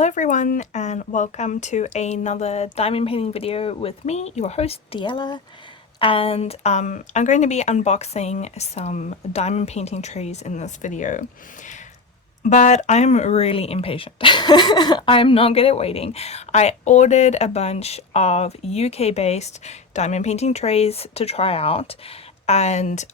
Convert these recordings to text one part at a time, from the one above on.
Hello everyone and welcome to another diamond painting video with me, your host Diella, and I'm going to be unboxing some diamond painting trays in this video. But I'm really impatient. I'm not good at waiting. I ordered a bunch of UK-based diamond painting trays to try out, and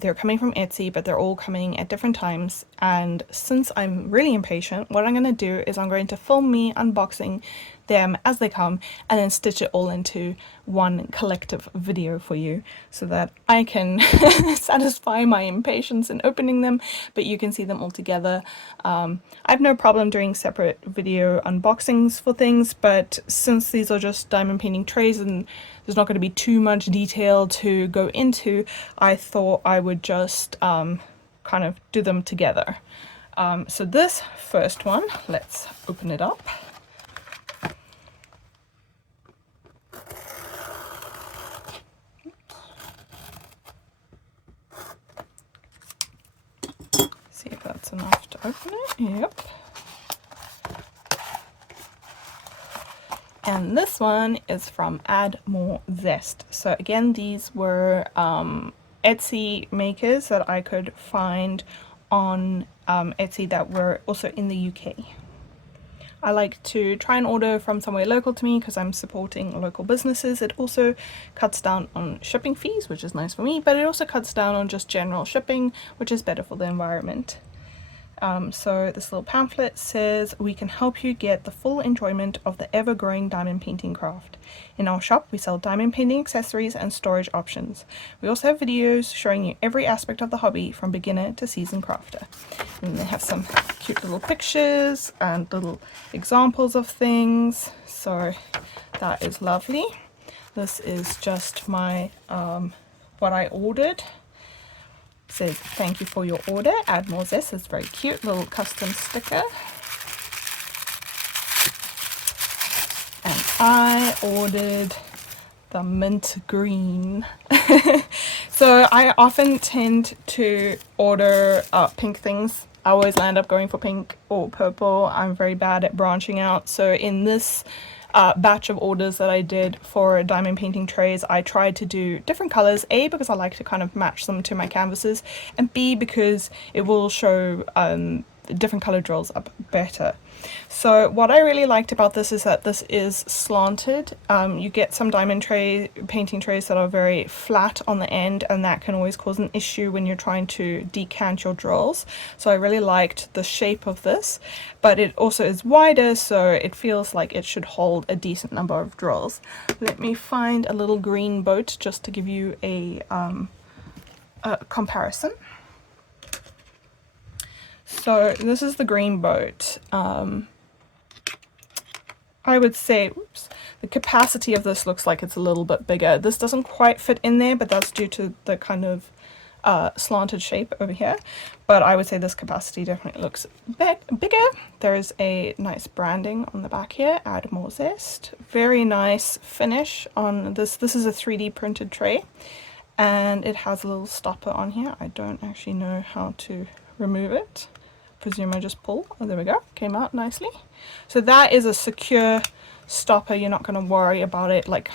they're coming from Etsy, but they're all coming at different times. And since I'm really impatient, what I'm going to do is I'm going to film me unboxing them as they come and then stitch it all into one collective video for you so that I can satisfy my impatience in opening them, but you can see them all together. I have no problem doing separate video unboxings for things, but since these are just diamond painting trays and there's not going to be too much detail to go into, I thought I would just kind of do them together. So this first one, let's open it up. See if that's enough to open it. Yep. And this one is from More Zest. So again, these were Etsy makers that I could find on Etsy that were also in the UK. I like to try and order from somewhere local to me because I'm supporting local businesses. It also cuts down on shipping fees, which is nice for me, but it also cuts down on just general shipping, which is better for the environment. So this little pamphlet says, we can help you get the full enjoyment of the ever-growing diamond painting craft. In our shop, we sell diamond painting accessories and storage options. We also have videos showing you every aspect of the hobby from beginner to seasoned crafter. And they have some cute little pictures and little examples of things. So that is lovely. This is just my, what I ordered. Says thank you for your order, add more zest. It's very cute little custom sticker. And I ordered the mint green. So I often tend to order pink things. I always land up going for pink or purple. I'm very bad at branching out. So in this batch of orders that I did for diamond painting trays, I tried to do different colors, A, because I like to kind of match them to my canvases, and B, because it will show different color drills up better. So what I really liked about this is that this is slanted. You get some diamond painting trays that are very flat on the end, and that can always cause an issue when you're trying to decant your drills. So I really liked the shape of this, but it also is wider, so it feels like it should hold a decent number of drills. Let me find a little green boat just to give you a comparison. So this is the green boat. I would say, oops, the capacity of this looks like it's a little bit bigger. This doesn't quite fit in there, but that's due to the kind of slanted shape over here. But I would say this capacity definitely looks bigger. There is a nice branding on the back here, add more zest. Very nice finish on this. This is a 3D printed tray, and it has a little stopper on here. I don't actually know how to remove it. Presume I just pull. Oh, there we go, came out nicely. So that is a secure stopper. You're not going to worry about it like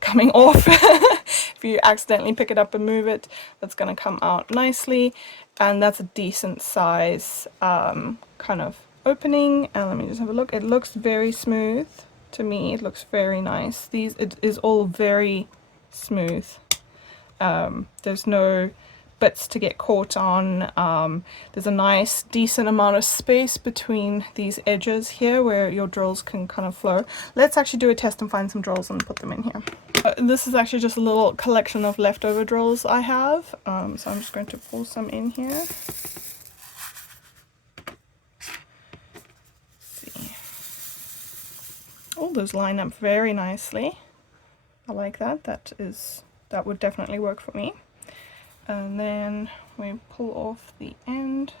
coming off if you accidentally pick it up and move it. That's going to come out nicely, and that's a decent size kind of opening. And let me just have a look. It looks very smooth to me. It looks very nice. It is all very smooth. There's no bits to get caught on. There's a nice decent amount of space between these edges here where your drills can kind of flow. Let's actually do a test and find some drills and put them in here. This is actually just a little collection of leftover drills I have, so I'm just going to pull some in here. Let's see. Oh, those line up very nicely. I like that. That would definitely work for me. And then we pull off the end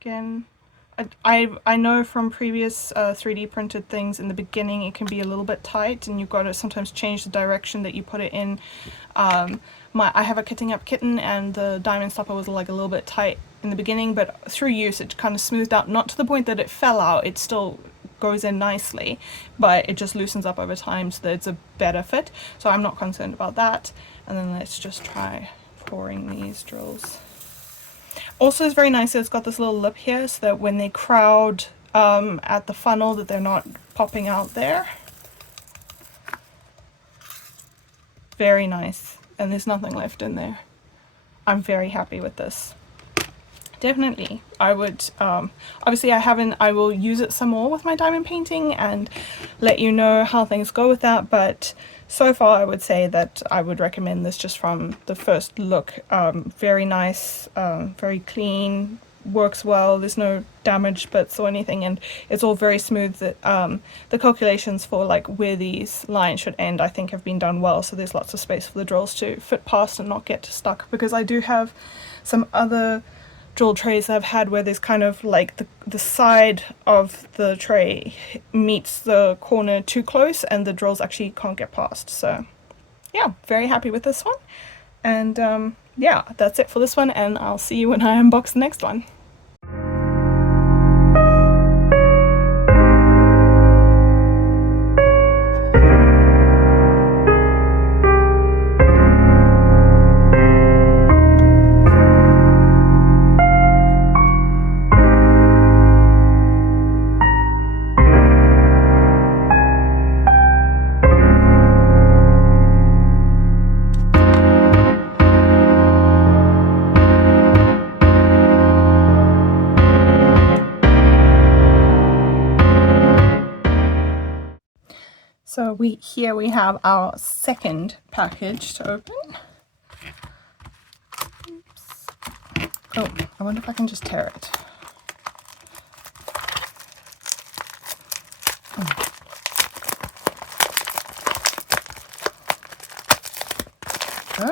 again. I know from previous 3D printed things, in the beginning it can be a little bit tight, and you've got to sometimes change the direction that you put it in. I have a kitting up kitten, and the diamond stopper was like a little bit tight in the beginning, but through use it kind of smoothed out, not to the point that it fell out. It still goes in nicely, but it just loosens up over time so that it's a better fit. So I'm not concerned about that. And then let's just try pouring these drills. Also, it's very nice that it's got this little lip here so that when they crowd at the funnel that they're not popping out there. Very nice, and there's nothing left in there. I'm very happy with this. Definitely, I would, obviously I will use it some more with my diamond painting and let you know how things go with that, but so far I would say that I would recommend this just from the first look. Very nice, very clean, works well, there's no damaged bits or anything, and it's all very smooth. That the calculations for like where these lines should end I think have been done well, so there's lots of space for the drills to fit past and not get stuck, because I do have some other drill trays that I've had where there's kind of like the side of the tray meets the corner too close and the drills actually can't get past. So yeah, very happy with this one, and yeah, that's it for this one, and I'll see you when I unbox the next one. So here we have our second package to open. Oops. Oh, I wonder if I can just tear it. Oh. There.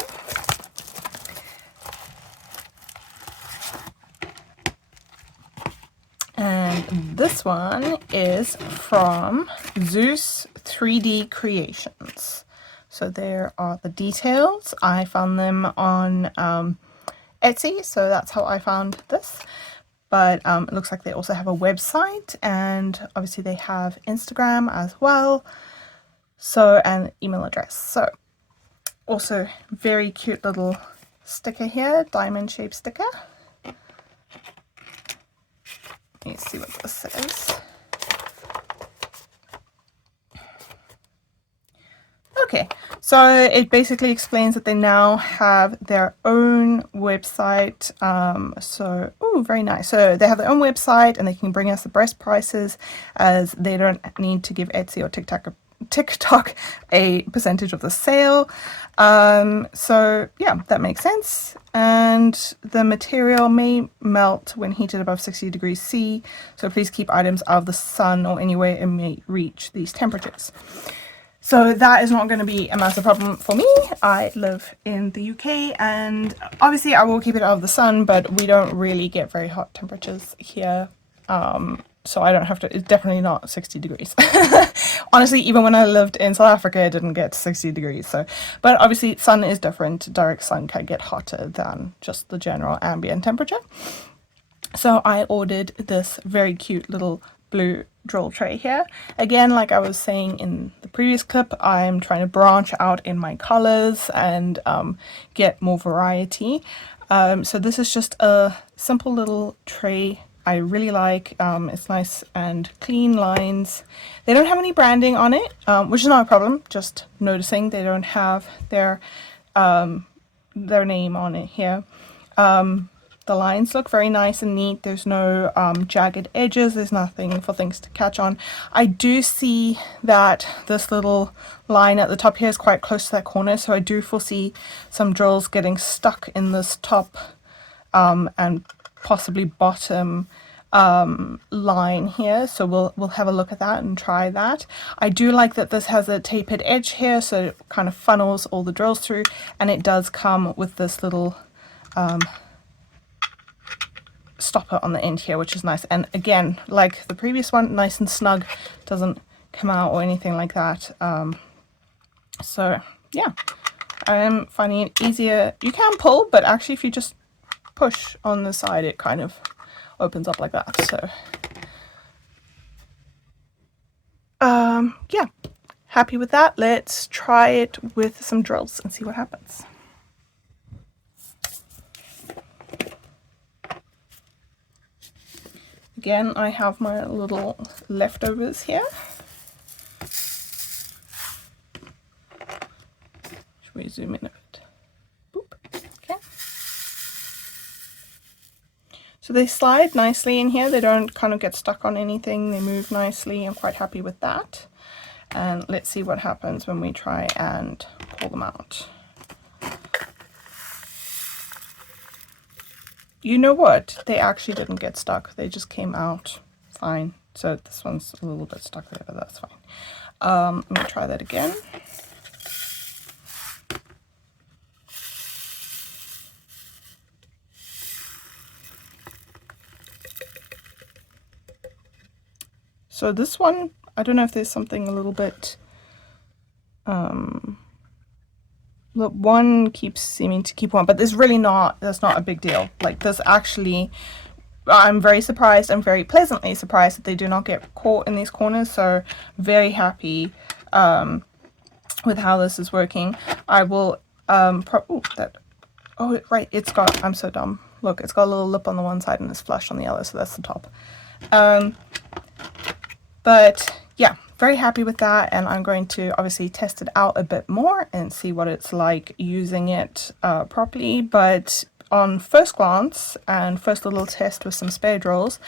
And this one is from Zeus 3D Creations. So there are the details. I found them on Etsy, so that's how I found this. But it looks like they also have a website, and obviously they have Instagram as well, so, and email address. So also very cute little sticker here, diamond shaped sticker. Let's see what this says. Okay, so it basically explains that they now have their own website. So, oh, very nice. So they have their own website, and they can bring us the best prices, as they don't need to give Etsy or TikTok a percentage of the sale. So yeah, that makes sense. And the material may melt when heated above 60 degrees C, so please keep items out of the sun or anywhere it may reach these temperatures. So that is not going to be a massive problem for me. I live in the UK, and obviously I will keep it out of the sun, but we don't really get very hot temperatures here. So I don't have to, it's definitely not 60 degrees. Honestly, even when I lived in South Africa, it didn't get 60 degrees. So, but obviously sun is different. Direct sun can get hotter than just the general ambient temperature. So I ordered this very cute little blue drill tray here. Again, like I was saying in the previous clip, I'm trying to branch out in my colors and get more variety. So this is just a simple little tray. I really like. It's nice and clean lines. They don't have any branding on it, which is not a problem. Just noticing they don't have their name on it here. The lines look very nice and neat. There's no jagged edges. There's nothing for things to catch on. I do see that this little line at the top here is quite close to that corner, so I do foresee some drills getting stuck in this top and possibly bottom line here. So we'll have a look at that and try that. I do like that this has a tapered edge here, so it kind of funnels all the drills through, and it does come with this little stopper on the end here, which is nice. And again, like the previous one, nice and snug, doesn't come out or anything like that. So yeah, I'm finding it easier. You can pull, but actually if you just push on the side, it kind of opens up like that. So Yeah, happy with that. Let's try it with some drills and see what happens. Again, I have my little leftovers here. Should we zoom in a bit? Boop. Okay. So they slide nicely in here. They don't kind of get stuck on anything. They move nicely. I'm quite happy with that. And let's see what happens when we try and pull them out. You know what? They actually didn't get stuck. They just came out fine. So this one's a little bit stuck there, but that's fine. Let me try that again. So this one, I don't know if there's something a little bit, one keeps seeming to keep on, but there's really not, that's not a big deal. Like this actually, I'm very surprised, I'm very pleasantly surprised that they do not get caught in these corners. So very happy with how this is working. I will, right, it's got, I'm so dumb. Look, it's got a little lip on the one side and it's flush on the other, so that's the top. But yeah, very happy with that, and I'm going to obviously test it out a bit more and see what it's like using it properly. But on first glance and first little test with some spare drills,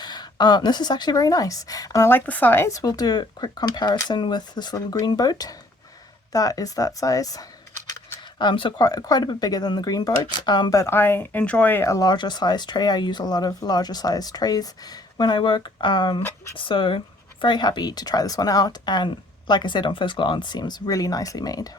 this is actually very nice, and I like the size. We'll do a quick comparison with this little green boat. That is that size. So quite a bit bigger than the green boat, but I enjoy a larger size tray. I use a lot of larger size trays when I work, so very happy to try this one out, and like I said, on first glance seems really nicely made.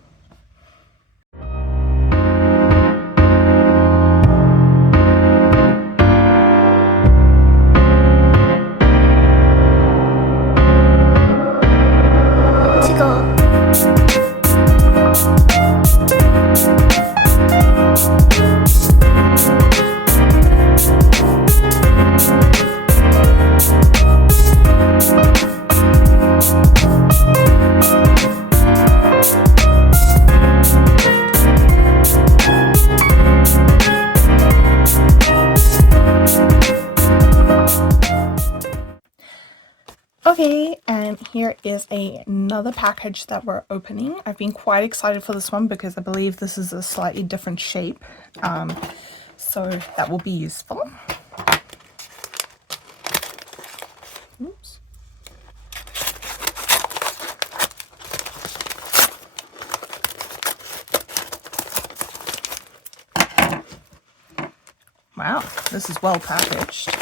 Okay, and here is another package that we're opening. I've been quite excited for this one because I believe this is a slightly different shape, so that will be useful. Oops. Wow, this is well packaged.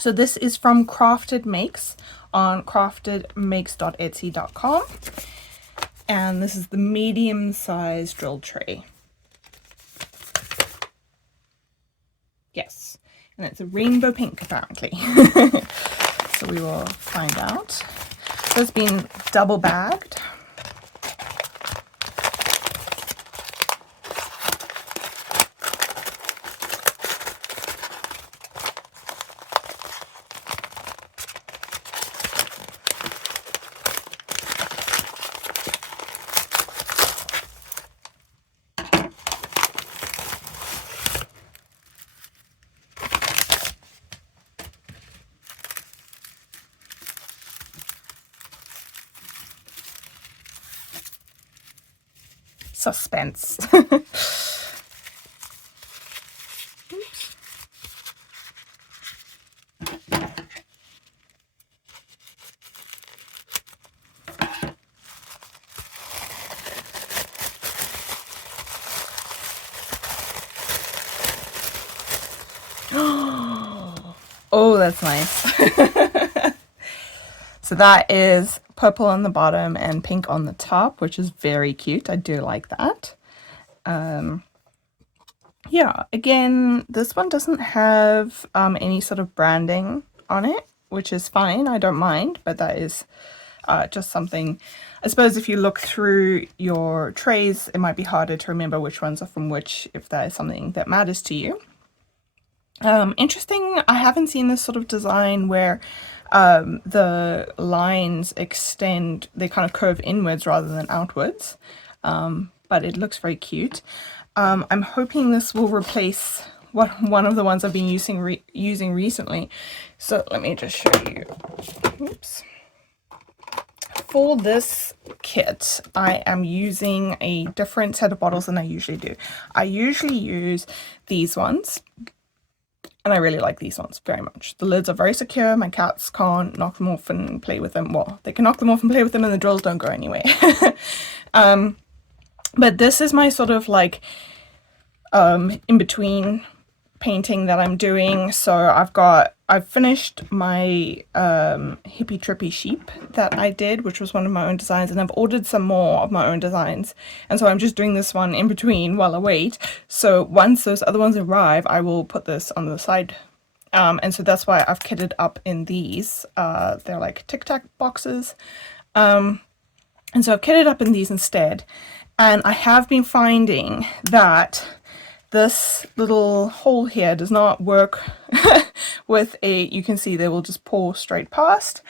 So this is from Crafted Makes on craftedmakes.etsy.com, and this is the medium-sized drill tray. Yes, and it's a rainbow pink apparently. So we will find out. So it's been double bagged. Suspense. Oops. Oh, that's nice. So that is purple on the bottom and pink on the top, which is very cute. I do like that. Yeah, again, this one doesn't have any sort of branding on it, which is fine. I don't mind, but that is just something. I suppose if you look through your trays, it might be harder to remember which ones are from which, if that is something that matters to you. Interesting, I haven't seen this sort of design where the lines extend, they kind of curve inwards rather than outwards, but it looks very cute. I'm hoping this will replace one of the ones I've been using recently. So let me just show you. Oops. For this kit, I am using a different set of bottles than I usually do. I usually use these ones, and I really like these ones very much. The lids are very secure. My cats can't knock them off and play with them. Well, they can knock them off and play with them, and the drills don't go anywhere. But this is my sort of like in between painting that I'm doing. So I've finished my hippie trippy sheep that I did, which was one of my own designs, and I've ordered some more of my own designs, and so I'm just doing this one in between while I wait. So once those other ones arrive, I will put this on the side, and so that's why I've kitted up in these. They're like Tic Tac boxes, and so I've kitted up in these instead. And I have been finding that this little hole here does not work with you can see they will just pour straight past.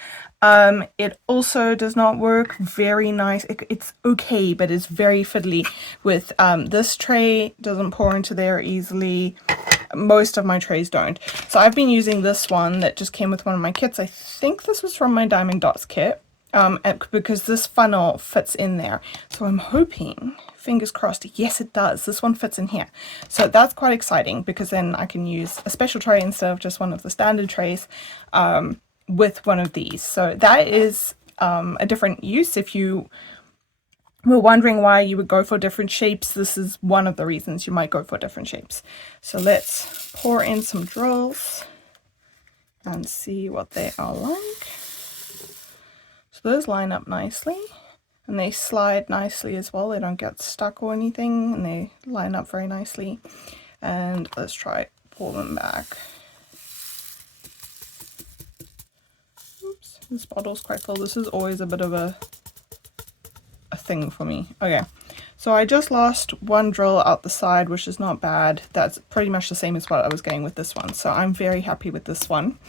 It also does not work very nice. It's okay, but it's very fiddly with this tray doesn't pour into there easily. Most of my trays don't. So I've been using this one that just came with one of my kits. I think this was from my Diamond Dots kit. Because this funnel fits in there. So I'm hoping, fingers crossed, yes it does. This one fits in here. So that's quite exciting, because then I can use a special tray instead of just one of the standard trays with one of these. So that is a different use. If you were wondering why you would go for different shapes, this is one of the reasons you might go for different shapes. So let's pour in some drills and see what they are like. So those line up nicely, and they slide nicely as well. They don't get stuck or anything, and they line up very nicely. And let's try pull them back. Oops, this bottle's quite full. This is always a bit of a thing for me. Okay, so I just lost one drill out the side, which is not bad. That's pretty much the same as what I was getting with this one. So I'm very happy with this one.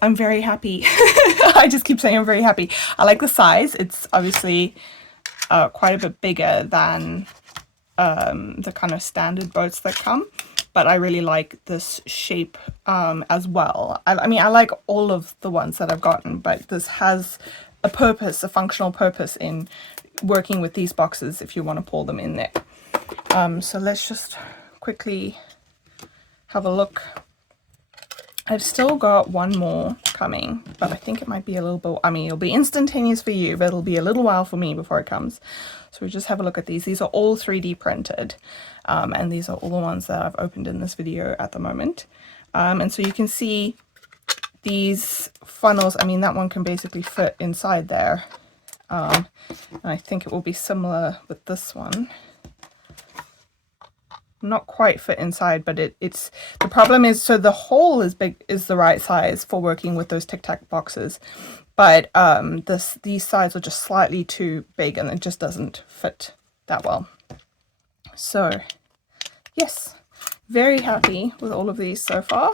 I'm very happy. I just keep saying I'm very happy. I like the size. It's obviously quite a bit bigger than the kind of standard boats that come, but I really like this shape as well. I mean, I like all of the ones that I've gotten, but this has a purpose, a functional purpose in working with these boxes if you want to pour them in there. So let's just quickly have a look. I've still got one more coming, but I think it might be a little bit, I mean, it'll be instantaneous for you, but it'll be a little while for me before it comes. So we just have a look at these. These are all 3D printed, and these are all the ones that I've opened in this video at the moment. And so you can see these funnels. I mean, that one can basically fit inside there. And I think it will be similar with this one. Not quite fit inside, but it's the problem is, so the hole is the right size for working with those Tic Tac boxes, but these sides are just slightly too big, and it just doesn't fit that well. So yes, very happy with all of these so far,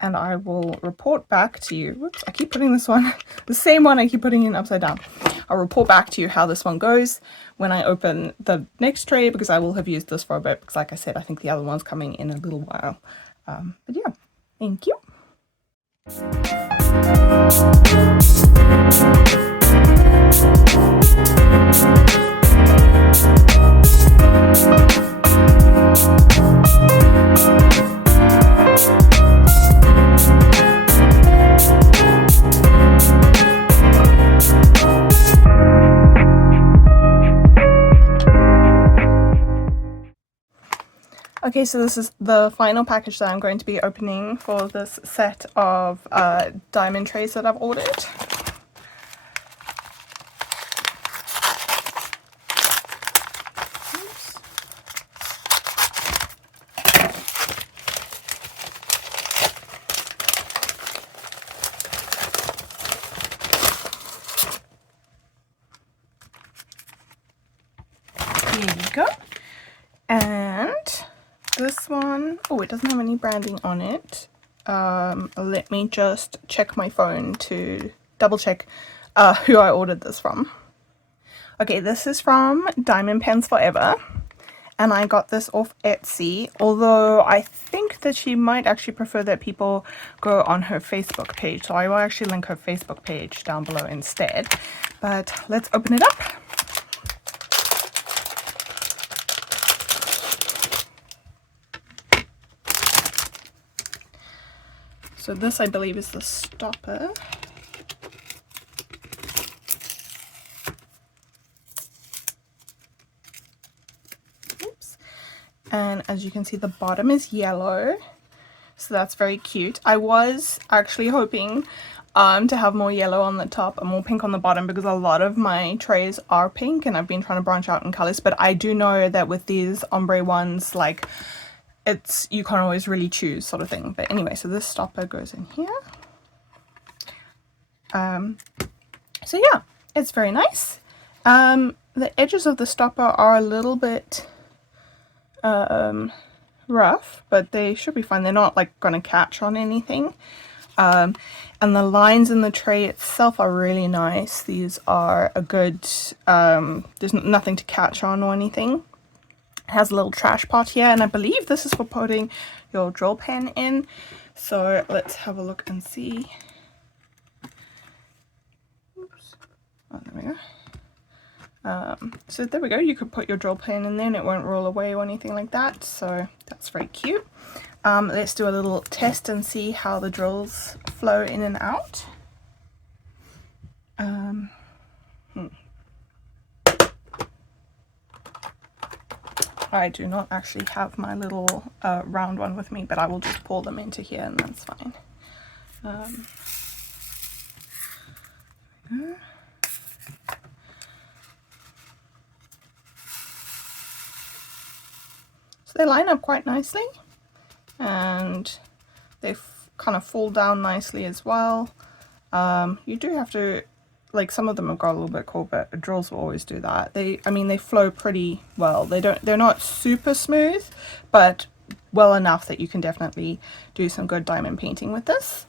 and I will report back to you. Whoops, I keep putting this one, the same one I keep putting in upside down. I'll report back to you how this one goes when I open the next tray, because I will have used this for a bit, because like I said, I think the other one's coming in a little while. But yeah, thank you. Okay, so this is the final package that I'm going to be opening for this set of diamond trays that I've ordered. Oops. Here you go. And this one, oh, it doesn't have any branding on it. Let me just check my phone to double check who I ordered this from. Okay, this is from Diamond Pens Forever, and I got this off Etsy, although I think that she might actually prefer that people go on her Facebook page, so I will actually link her Facebook page down below instead. But let's open it up. So this, I believe, is the stopper. Oops. And as you can see, the bottom is yellow, so that's very cute. I was actually hoping to have more yellow on the top and more pink on the bottom, because a lot of my trays are pink and I've been trying to branch out in colors, but I do know that with these ombre ones, like, it's, you can't always really choose, sort of thing. But anyway, so this stopper goes in here. So yeah, it's very nice. The edges of the stopper are a little bit rough, but they should be fine. They're not like going to catch on anything. And the lines in the tray itself are really nice. These are a good, there's nothing to catch on or anything. It has a little trash pot here, and I believe this is for putting your drill pen in. So let's have a look and see. Oops. Oh, there we go. So there we go. You could put your drill pen in there and it won't roll away or anything like that. So that's very cute. Let's do a little test and see how the drills flow in and out. I do not actually have my little round one with me, but I will just pour them into here and that's fine. So they line up quite nicely, and they kind of fall down nicely as well. You do have to, like, some of them have got a little bit cool, but drills will always do that. I mean, they flow pretty well. They're not super smooth, but well enough that you can definitely do some good diamond painting with this.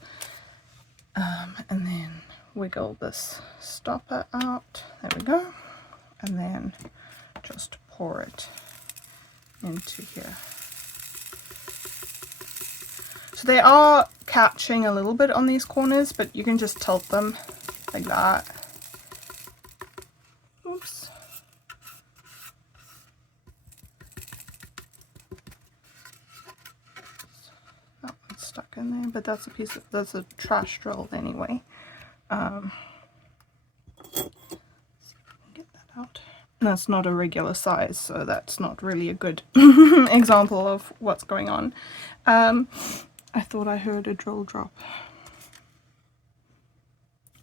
And then wiggle this stopper out. There we go. And then just pour it into here. So they are catching a little bit on these corners, but you can just tilt them like that. Oops. That one's stuck in there, but that's that's a trash drill anyway. See if I can get that out. That's not a regular size, so that's not really a good example of what's going on. I thought I heard a drill drop.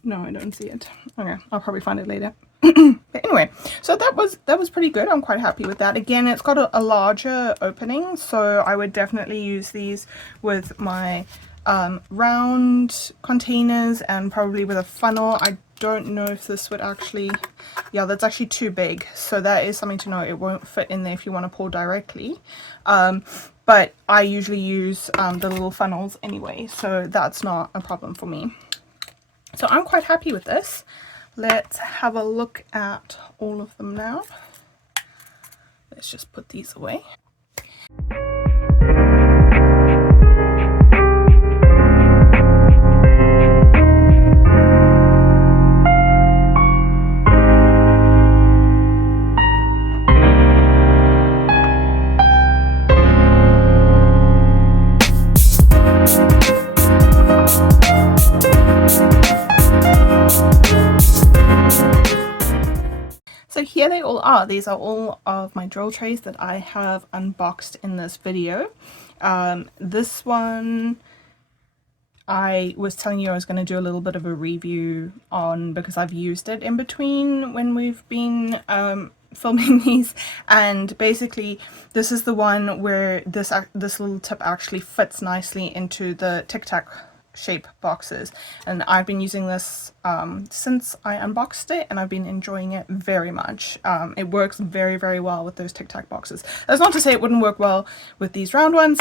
No, I don't see it. Okay, I'll probably find it later. But anyway, so that was pretty good. I'm quite happy with that. Again, it's got a larger opening, so I would definitely use these with my round containers and probably with a funnel. I don't know if this would actually, yeah, that's actually too big, so that is something to know. It won't fit in there if you want to pour directly, but I usually use the little funnels anyway, so that's not a problem for me. So I'm quite happy with this. Let's have a look at all of them now. Let's just put these away. So here they all are. These are all of my drill trays that I have unboxed in this video. This one I was telling you I was going to do a little bit of a review on, because I've used it in between when we've been filming these, and basically this is the one where this little tip actually fits nicely into the Tic Tac shape boxes, and I've been using this since I unboxed it, and I've been enjoying it very much. It works very, very well with those Tic Tac boxes. That's not to say it wouldn't work well with these round ones,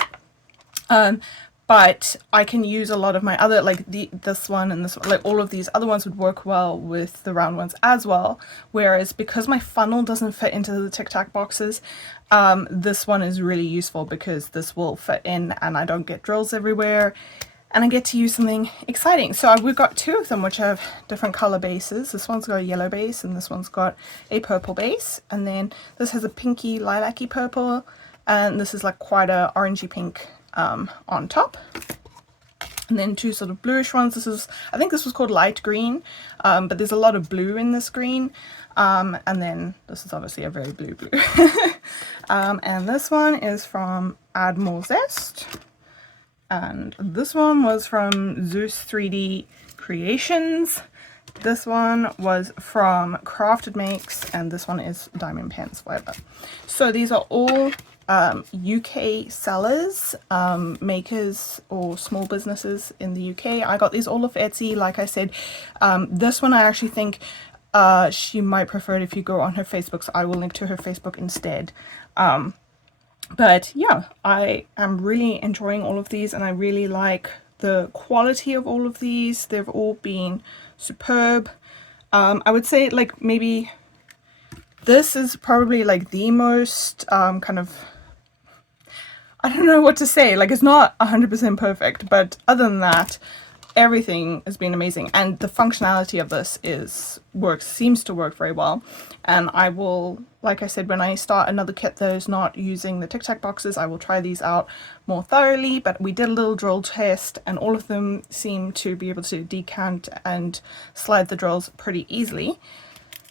but I can use a lot of my other, like this one and this one, like all of these other ones would work well with the round ones as well. Whereas because my funnel doesn't fit into the Tic Tac boxes, this one is really useful because this will fit in and I don't get drills everywhere, and I get to use something exciting. So we've got two of them which have different color bases. This one's got a yellow base and this one's got a purple base, and then this has a pinky lilac-y purple, and this is like quite a orangey pink on top. And then two sort of bluish ones. This is, I think this was called light green, but there's a lot of blue in this green. And then this is obviously a very blue. And this one is from More Zest. And this one was from Zeus 3D Creations. This one was from Crafted Makes, and this one is Diamond Pants Fiber. So these are all UK sellers, makers or small businesses in the UK. I got these all off Etsy, like I said. This one I actually think she might prefer it if you go on her Facebook, so I will link to her Facebook instead. But yeah, I am really enjoying all of these, and I really like the quality of all of these. They've all been superb. I would say like maybe this is probably like the most kind of, I don't know what to say, like it's not 100% perfect, but other than that, everything has been amazing, and the functionality of this seems to work very well. And I will, like I said, when I start another kit that is not using the Tic Tac boxes, I will try these out more thoroughly. But we did a little drill test, and all of them seem to be able to decant and slide the drills pretty easily.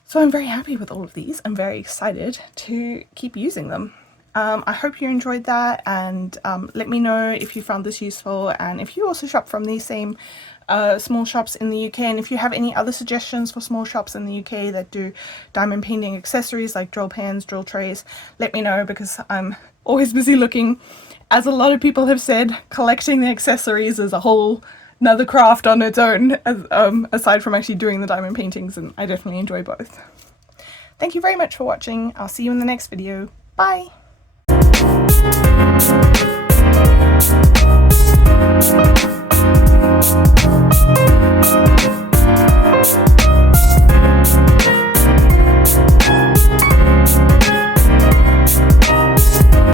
So I'm very happy with all of these. I'm very excited to keep using them. I hope you enjoyed that, and let me know if you found this useful, and if you also shop from these same small shops in the UK, and if you have any other suggestions for small shops in the UK that do diamond painting accessories like drill pans, drill trays, let me know, because I'm always busy looking. As a lot of people have said, collecting the accessories is a whole another craft on its own, aside from actually doing the diamond paintings, and I definitely enjoy both. Thank you very much for watching. I'll see you in the next video. Bye!